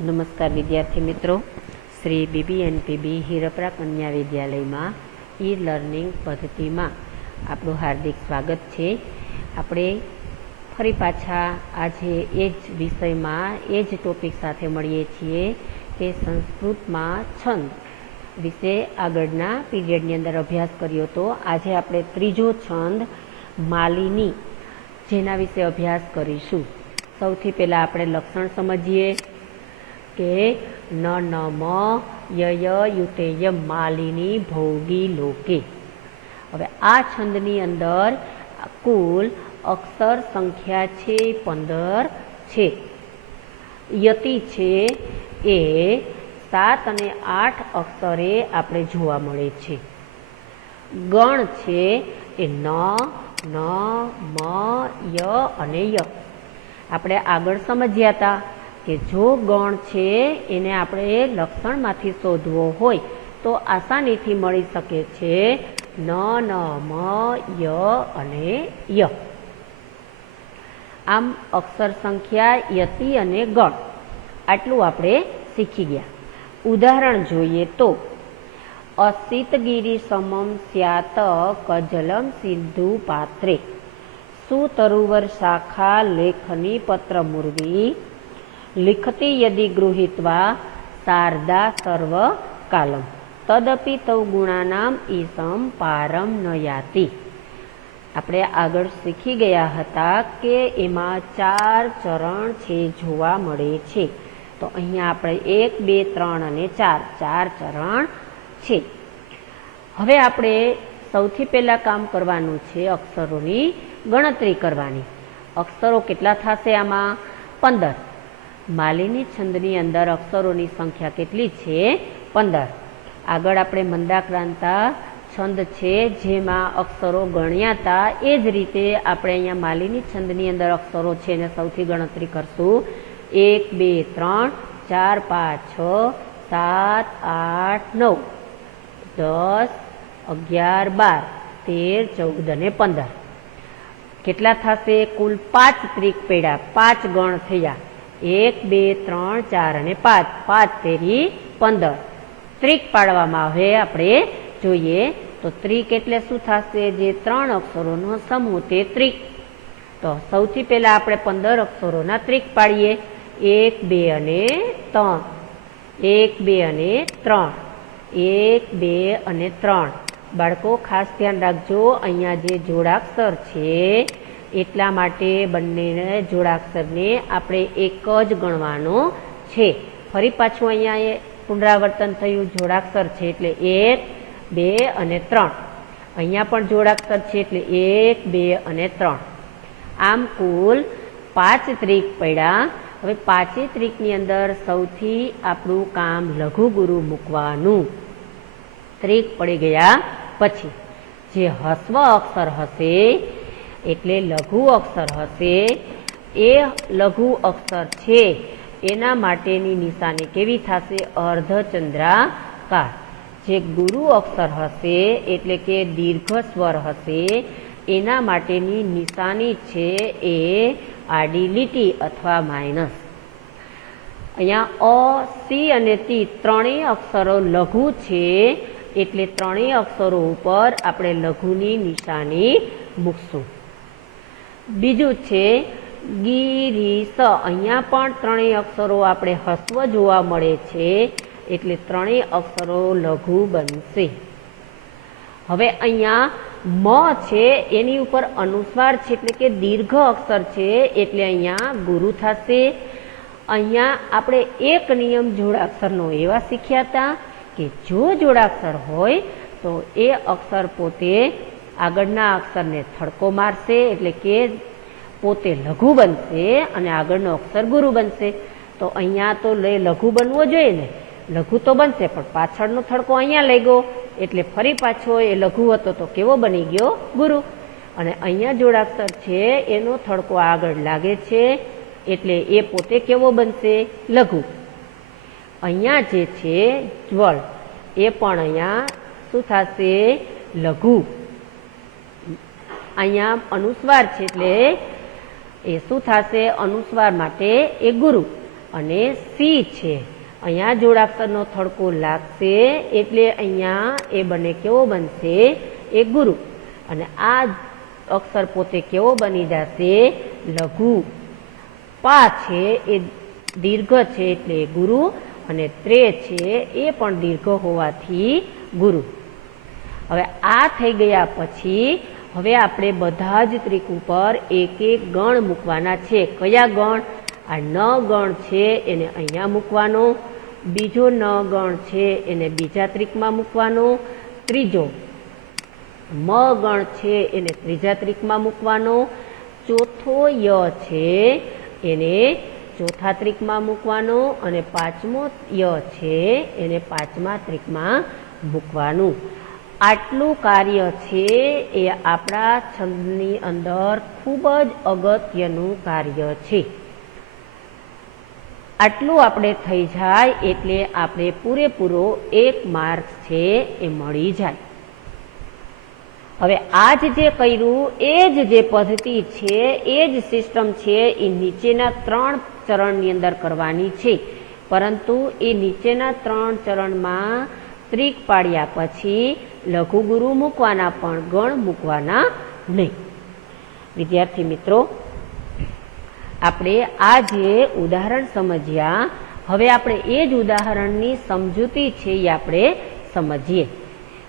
નમસ્કાર વિદ્યાર્થી મિત્રો, શ્રી BBNPB હિરપરા કન્યા વિદ્યાલયમાં ઈ લર્નિંગ પદ્ધતિમાં આપણું હાર્દિક સ્વાગત છે. આપણે ફરી પાછા આજે એ જ વિષયમાં એ જ ટોપિક સાથે મળીએ છીએ કે સંસ્કૃતમાં છંદ વિશે આગળના પીરિયડની અંદર અભ્યાસ કર્યો હતો. આજે આપણે ત્રીજો છંદ માલિની જેના વિશે અભ્યાસ કરીશું. સૌથી પહેલાં આપણે લક્ષણ સમજીએ કે ન ન મ ય યુતેય માલિની ભોગી લોકે. હવે આ છંદની અંદર કુલ અક્ષર સંખ્યા છે 15 છે. યતિ છે એ 7 અને 8 અક્ષરે આપણે જોવા મળે છે. ગણ છે એ ન ન મ ય અને ય. આપણે આગળ સમજ્યા હતા કે જો ગણ છે એને આપણે લક્ષણમાંથી શોધવો હોય તો આસાનીથી મળી શકે છે ન ન મ ય અને ય. આમ અક્ષર સંખ્યા, યતિ અને ગણ આટલું આપણે શીખી ગયા. ઉદાહરણ જોઈએ તો અસિતગીરી સમમ સ્યાત કજલમ સિંધુ પાત્રે સુતરુવર શાખા લેખની પત્ર મુર્વી લિખતી યદિ ગૃહીત્વા શારદા સર્વ કાલમ તદપિ તૌ ગુણાનામ ઈસમ પારમ ન યાતિ. આપણે આગળ શીખી ગયા હતા કે એમાં 4 ચરણ છે જોવા મળે છે. તો અહીંયા આપણે 1, 2, 3 અને 4 ચરણ છે. હવે આપણે સૌથી પહેલા કામ કરવાનું છે અક્ષરોની ગણતરી કરવાની. અક્ષરો કેટલા થશે આમાં? 15. માલિની છંદની અંદર અક્ષરોની સંખ્યા કેટલી છે? 15. આગળ આપણે મંદાક્રાંતા છંદ છે જેમાં અક્ષરો ગણ્યા હતા એ જ રીતે આપણે અહીંયા માલિની છંદની અંદર અક્ષરો છે એને સૌથી ગણતરી કરશું. 1, 2, 3, 4, 5, 6, 7, 8, 9, 10, 11, 12, 13, 14 અને 15. કેટલા થશે? કુલ 5 ત્રિક પડ્યા, 5 ગણ થયા. 1, 2, 3, 4 અને 5, 5 તેરી 15 ત્રિક પાડવામાં આવે. આપણે જોઈએ તો ત્રિક એટલે શું થશે? જે 3 અક્ષરોનો સમૂહ તે ત્રિક. તો સૌથી પહેલા આપણે 15 અક્ષરોના ત્રિક પાડીએ. 1, 2 અને 3, 1, 2 અને 3, 1, 2 અને 3. બાળકો ખાસ ધ્યાન રાખજો, અહીંયા જે જોડાક્ષર છે એટલા માટે બંને જોડાક્ષરને આપણે એક જ ગણવાનો છે. ફરી પાછું અહીંયા પુનરાવર્તન થયું, જોડાક્ષર છે એટલે 1, 2 અને 3. અહીંયા પણ જોડાક્ષર છે એટલે 1, 2 અને 3. આમ કુલ 5 ત્રિક પડ્યા. હવે 5 ત્રિકની અંદર સૌથી આપણું કામ લઘુ ગુરુ મૂકવાનું. ત્રિક પડી ગયા પછી જે હસ્વ અક્ષર હશે એટલે લઘુ અક્ષર હશે એ લઘુ અક્ષર છે એના માટેની નિશાની કેવી થશે? અર્ધચંદ્રાકાર. જે ગુરુ અક્ષર હશે એટલે કે દીર્ઘ સ્વર હશે એના માટેની નિશાની છે એ આડી લીટી અથવા માઇનસ. અહીંયા અ, સી અને તી ત્રણેય અક્ષરો લઘુ છે એટલે ત્રણેય અક્ષરો ઉપર આપણે લઘુની નિશાની મૂકશું. બીજું છે ગીરીસ. અહીંયા પણ ત્રણેય અક્ષરો આપણે હસ્વ જોવા મળે છે એટલે ત્રણેય અક્ષરો લઘુ બનશે. હવે અહીંયા મ છે એની ઉપર અનુસ્વાર છે એટલે કે દીર્ઘ અક્ષર છે એટલે અહીંયા ગુરુ થશે. અહીંયા આપણે એક નિયમ જોડાક્ષરનો એવા શીખ્યા હતા કે જો જોડાક્ષર હોય તો એ અક્ષર પોતે આગળના અક્ષરને થડકો મારશે એટલે કે પોતે લઘુ બનશે અને આગળનો અક્ષર ગુરુ બનશે. તો અહીંયા તો લઘુ બનવો જોઈએ ને, લઘુ તો બનશે પણ પાછળનો થડકો અહીંયા લઈ ગયો એટલે ફરી પાછો એ લઘુ હતો તો કેવો બની ગયો? ગુરુ. અને અહીંયા જોડાક્ષર છે એનો થડકો આગળ લાગે છે એટલે એ પોતે કેવો બનશે? લઘુ. અહીંયા જે છે જ્વળ એ પણ અહીંયા શું થશે? લઘુ. અહીંયા અનુસ્વાર છે એટલે એ શું થશે? અનુસ્વાર માટે એ ગુરુ. અને સી છે. અહીંયા જોડાક્ષરનો થડકો લાગશે એટલે અહીંયા એ બને કેવો બનશે? એ ગુરુ. અને આ અક્ષર પોતે કેવો બની જશે? લઘુ. પા છે એ દીર્ઘ છે એટલે ગુરુ, અને ત્રે છે એ પણ દીર્ઘ હોવાથી ગુરુ. હવે આ થઈ ગયા પછી હવે આપણે બધા જ ત્રિક ઉપર એક એક ગણ મૂકવાના છે. કયા ગણ? આ ન ગણ છે એને અહીંયા મૂકવાનો, બીજો ન ગણ છે એને બીજા ત્રિકમાં મૂકવાનો, ત્રીજો મ ગણ છે એને ત્રીજા ત્રિકમાં મૂકવાનો, ચોથો ય છે એને ચોથા ત્રિકમાં મૂકવાનો, અને પાંચમો ય છે એને પાંચમા ત્રિકમાં મૂકવાનું. આટલું કાર્ય છે એ આપણા છંદની અંદર ખૂબ જ અગત્યનું કાર્ય છે. આટલું આપણે થઈ જાય એટલે આપણે પૂરેપૂરો 1 માર્ક છે એ મળી જાય. હવે આ જ જે કર્યું એ જ જે પદ્ધતિ છે એ જ સિસ્ટમ છે એ નીચેના 3 ચરણની અંદર કરવાની છે. પરંતુ એ નીચેના 3 ચરણમાં ત્રિક પાડ્યા પછી લઘુગુરુ મૂકવાના, પણ ગણ મૂકવાના નહીં. વિદ્યાર્થી મિત્રો, આપણે આ જે ઉદાહરણ સમજ્યા, હવે આપણે એ જ ઉદાહરણની સમજૂતી છે એ આપણે સમજીએ.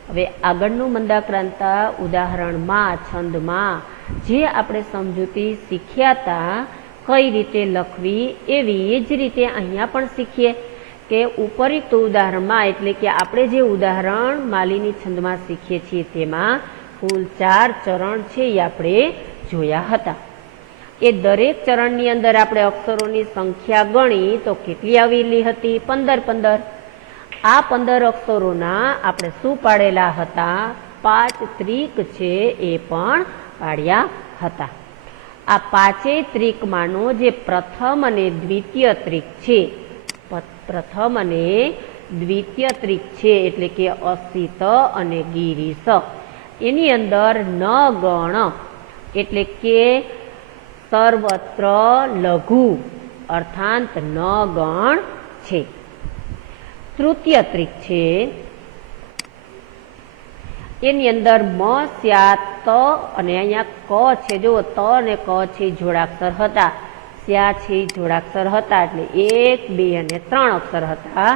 હવે આગળનું મંદાક્રાંતા ઉદાહરણમાં છંદમાં જે આપણે સમજૂતી શીખ્યા હતા કઈ રીતે લખવી, એવી જ રીતે અહીંયા પણ શીખીએ કે ઉપરિક્ત ઉદાહરણમાં, એટલે કે આપણે જે ઉદાહરણ માલીની છંદમાં શીખીએ છીએ તેમાં કુલ 4 ચરણ છે એ આપણે જોયા હતા. એ દરેક ચરણની અંદર આપણે અક્ષરોની સંખ્યા ગણી તો કેટલી આવેલી હતી? 15. આ 15 અક્ષરોના આપણે શું પાડેલા હતા? 5 ત્રિક છે એ પણ પાડ્યા હતા. આ 5 ત્રિકમાંનો જે પ્રથમ અને દ્વિતીય ત્રિક છે, પ્રથમ અને દ્વિતીય ત્રિક છે એટલે કે અસિત અને ગિરીશ, એની અંદર ન ગણ એટલે કે સર્વત્ર લઘુ અર્થાંત ન ગણ છે. તૃતીય ત્રિક છે એની અંદર મ, સ્યા, ત અને અહીંયા ક છે. જો ત અને ક છે જોડાક્ષર હતા, સ્યા છે જોડાક્ષર હતા, એટલે 1, 2 અને 3 અક્ષર હતા.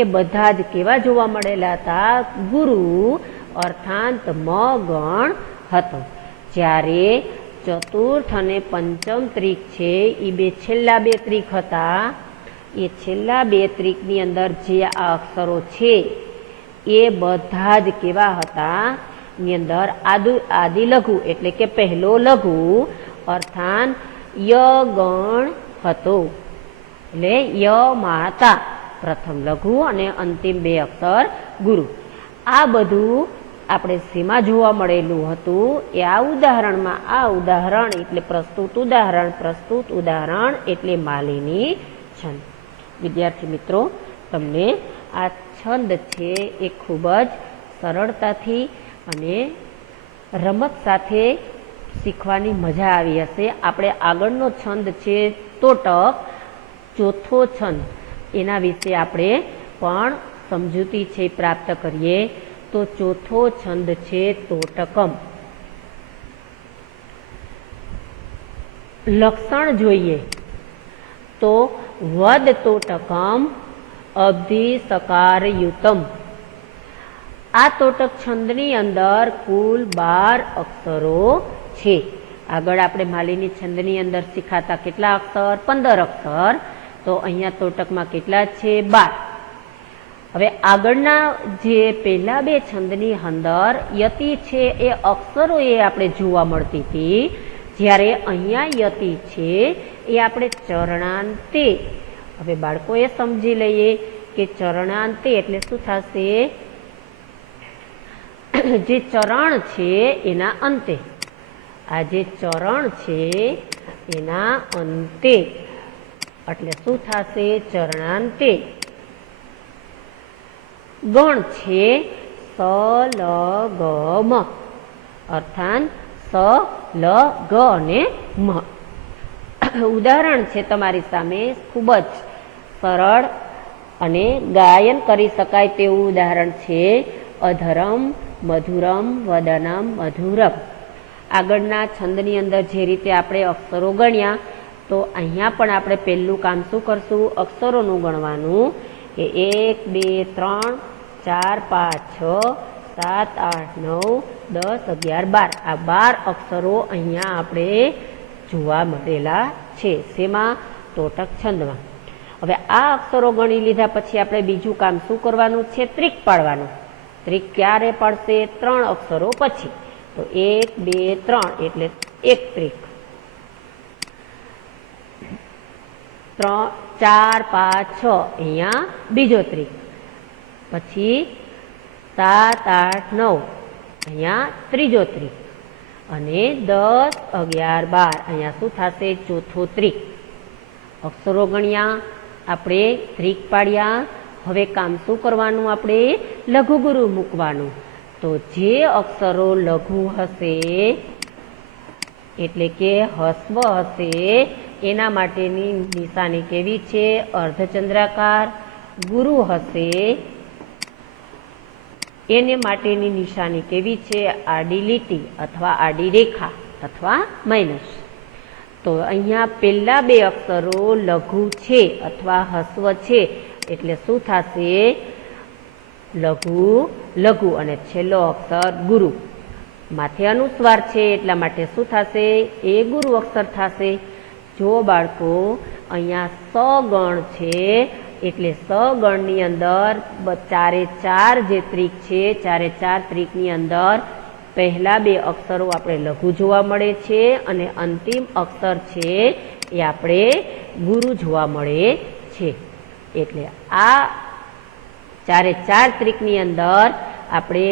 એ બધા જ કેવા જોવા મળેલા હતા? ગુરુ અર્થાંત મ ગણ હતો. જ્યારે ચતુર્થ અને પંચમ ત્રિક છે એ છેલ્લા 2 ત્રિક હતા. એ છેલ્લા 2 ત્રિકની અંદર જે આ અક્ષરો છે એ બધા જ કેવા હતા? ની અંદર આદિ લઘુ એટલે કે પહેલો લઘુ અર્થાત ય ગણ હતો. એટલે ય માતા પ્રથમ લઘુ અને અંતિમ 2 અક્ષર ગુરુ. આ બધું આપણે શેમાં જોવા મળેલું હતું? એ આ ઉદાહરણમાં. આ ઉદાહરણ એટલે પ્રસ્તુત ઉદાહરણ એટલે માલીની છંદ. વિદ્યાર્થી મિત્રો, તમને આ છંદ છે એ ખૂબ જ સરળતાથી અને રમત સાથે શીખવાની મજા આવી હશે. આપણે આગળનો છંદ છે તોટક, ચોથો છંદ, એના વિશે આપણે પણ સમજૂતી છે પ્રાપ્ત કરીએ. તો ચોથો છંદ છે તોટકમ. લક્ષણ જોઈએ તો વદ તોટકમ અબ્ધિ સકારયુતમ. આ તોટક છંદની અંદર કુલ 12 અક્ષરો છે. આગળ આપણે માલીની છંદની અંદર શીખાતા કેટલા અક્ષર? 15 અક્ષર. તો અહીંયા તોટકમાં કેટલા છે? 12. હવે આગળના જે પહેલા 2 છંદની અંદર યતિ છે એ અક્ષરો એ આપણે જોવા મળતી હતી, જ્યારે અહીંયા યતિ છે એ આપણે ચરણાંતે. હવે બાળકોએ સમજી લઈએ કે ચરણાંતે એટલે શું થશે? જે ચરણ છે એના અંતે. આ જે ચરણ છે એના અંતે એટલે શું થશે? ચરણાંતે. ગણ છે સ, લ, ગ, મ અર્થાત સ, લ, ગ અને મ. ઉદાહરણ છે તમારી સામે, ખૂબ જ સરળ અને ગાયન કરી શકાય તેવું ઉદાહરણ છે અધરમ, મધુરમ, વદનમ, મધુરમ. આગળના છંદની અંદર જે રીતે આપણે અક્ષરો ગણ્યા, તો અહીંયા પણ આપણે પહેલું કામ શું કરશું? અક્ષરોનું ગણવાનું કે 1, 2, 3, 4, 5, 6, 7, 8, 9, 10, 11, 12. આ 12 અક્ષરો અહીંયા આપણે જોવા મળેલા છે. શેમાં? તોટક છંદમાં. હવે આ અક્ષરો ગણી લીધા પછી આપણે બીજું કામ શું કરવાનું છે? ત્રિક પાડવાનું. ત્રિક ક્યારે પડશે? 3 અક્ષરો પછી. તો 1, 2, 3 એટલે એક ત્રિક. 3, 4, 5, 6 અહીંયા બીજો ત્રિક. પછી 7, 8, 9 અહીંયા ત્રીજો ત્રિક. અને 10, 11, 12 અહીંયા શું થશે? ચોથો ત્રિક. અક્ષરો ગણ્યા, આપણે ત્રિક પાડ્યા. હવે કામ શું કરવાનું? આપણે લઘુગુરુ મૂકવાનું. તો જે અક્ષરો લઘુ હશે એટલે કે હસ્વ હશે, એના માટેની નિશાની કેવી છે? અર્ધચંદ્રાકાર. ગુરુ હશે એને માટેની નિશાની કેવી છે? આડી લીટી અથવા આડી રેખા અથવા માઇનસ. તો અહીંયા પહેલા 2 અક્ષરો લઘુ છે અથવા હસ્વ છે એટલે શું થશે? લઘુ લઘુ. અને છેલ્લો અક્ષર ગુરુ. માથે અનુસ્વાર છે એટલા માટે શું થશે? એ ગુરુ અક્ષર થશે. જો બાળકો અહીંયા સગણ છે એટલે સગણની અંદર 4 જે ત્રિક છે, 4 ત્રિકની અંદર પહેલા 2 અક્ષરો આપણે લઘુ જોવા મળે છે અને અંતિમ અક્ષર છે એ આપણે ગુરુ જોવા મળે છે. એટલે આ 4 ત્રિકની અંદર આપણે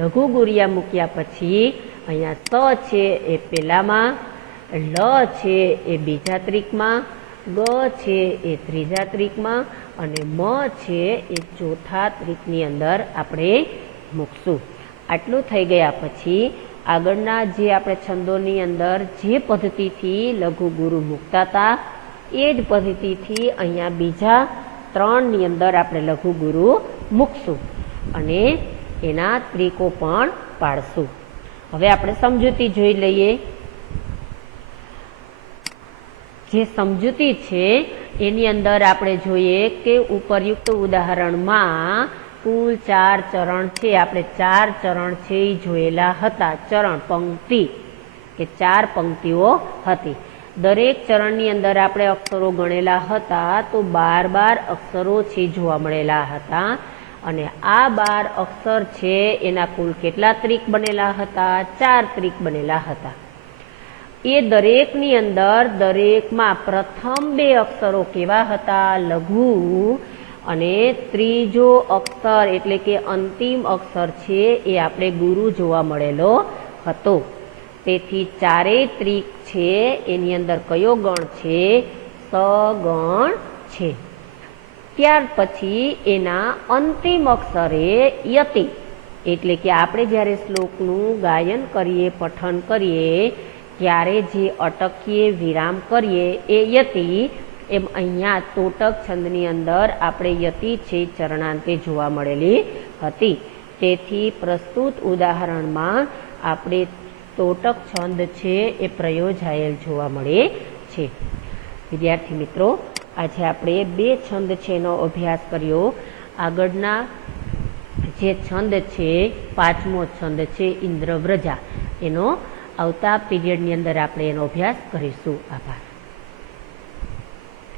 લઘુ ગુરિયા મૂક્યા પછી અહીંયા સ છે એ પહેલામાં, લ છે એ બીજા ત્રિકમાં, ગ છે એ ત્રીજા ત્રિકમાં અને મ છે એ ચોથા ત્રિકની અંદર આપણે મૂકશું. આટલું થઈ ગયા પછી આગળના જે આપણે છંદોની અંદર જે પદ્ધતિથી લઘુ ગુરુ મૂકતા હતા એ જ પદ્ધતિથી અહીંયા બીજા 3ની અંદર આપણે લઘુ ગુરુ મૂકશું અને એના ત્રિકો પણ પાડશું. હવે આપણે સમજૂતી જોઈ લઈએ. જે સમજૂતી છે એની અંદર આપણે જોઈએ કે ઉપરયુક્ત ઉદાહરણમાં કુલ 4 ચરણ છે. આપણે 4 ચરણ છે એ જોયેલા હતા. ચરણ પંક્તિ કે 4 પંક્તિઓ હતી. દરેક ચરણની અંદર આપણે અક્ષરો ગણેલા હતા તો 12 અક્ષરો છે જોવા મળેલા હતા. અને આ 12 અક્ષર છે એના કુલ કેટલા ત્રિક બનેલા હતા? 4 ત્રિક બનેલા હતા. એ દરેકની અંદર દરેકમાં પ્રથમ 2 અક્ષરો કેવા હતા? લઘુ. અને ત્રીજો અક્ષર એટલે કે અંતિમ અક્ષર છે એ આપણે ગુરુ જોવા મળેલો હતો. તેથી 4 ત્રિક છે એની અંદર કયો ગણ છે? સગણ છે. ત્યાર પછી એના અંતિમ અક્ષરે યતિ એટલે કે આપણે જ્યારે શ્લોકનું ગાયન કરીએ, પઠન કરીએ ત્યારે જે અટકીએ, વિરામ કરીએ એ યતિ. એમ અહીંયા તોટક છંદની અંદર આપણે યતિ છે ચરણાંતે જોવા મળેલી હતી. તેથી પ્રસ્તુત ઉદાહરણમાં આપણે તોટક છંદ છે એ પ્રયોજાયેલ જોવા મળે છે. વિદ્યાર્થી મિત્રો, આજે આપણે 2 છંદ છે એનો અભ્યાસ કર્યો. આગળના જે છંદ છે 5મો છંદ છે ઇન્દ્રવ્રજા, એનો આવતા પીરિયડની અંદર આપણે એનો અભ્યાસ કરીશું. આભાર.